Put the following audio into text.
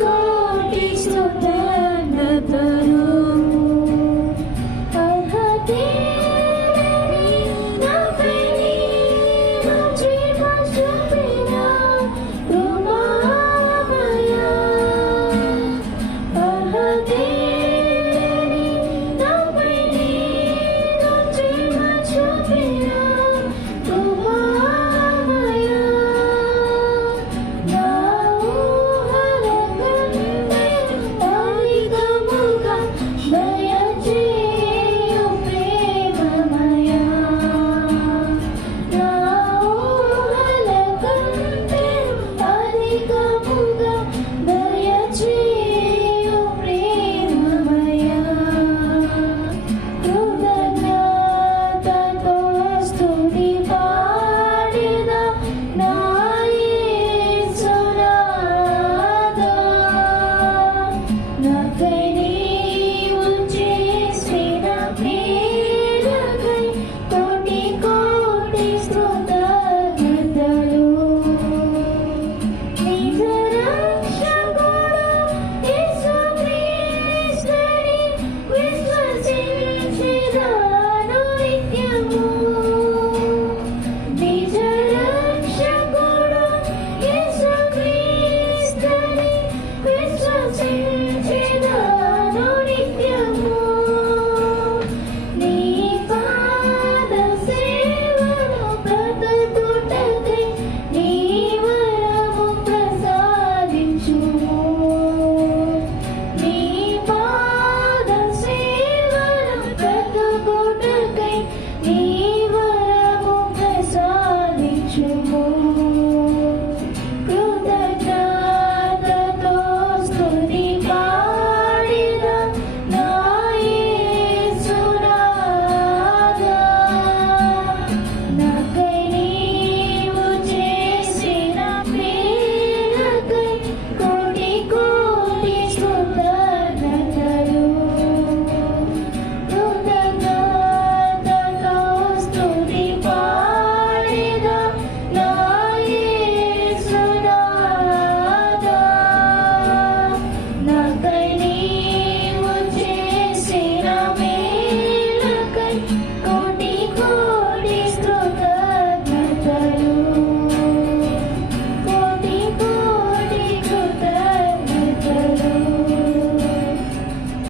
कोटि सुंदर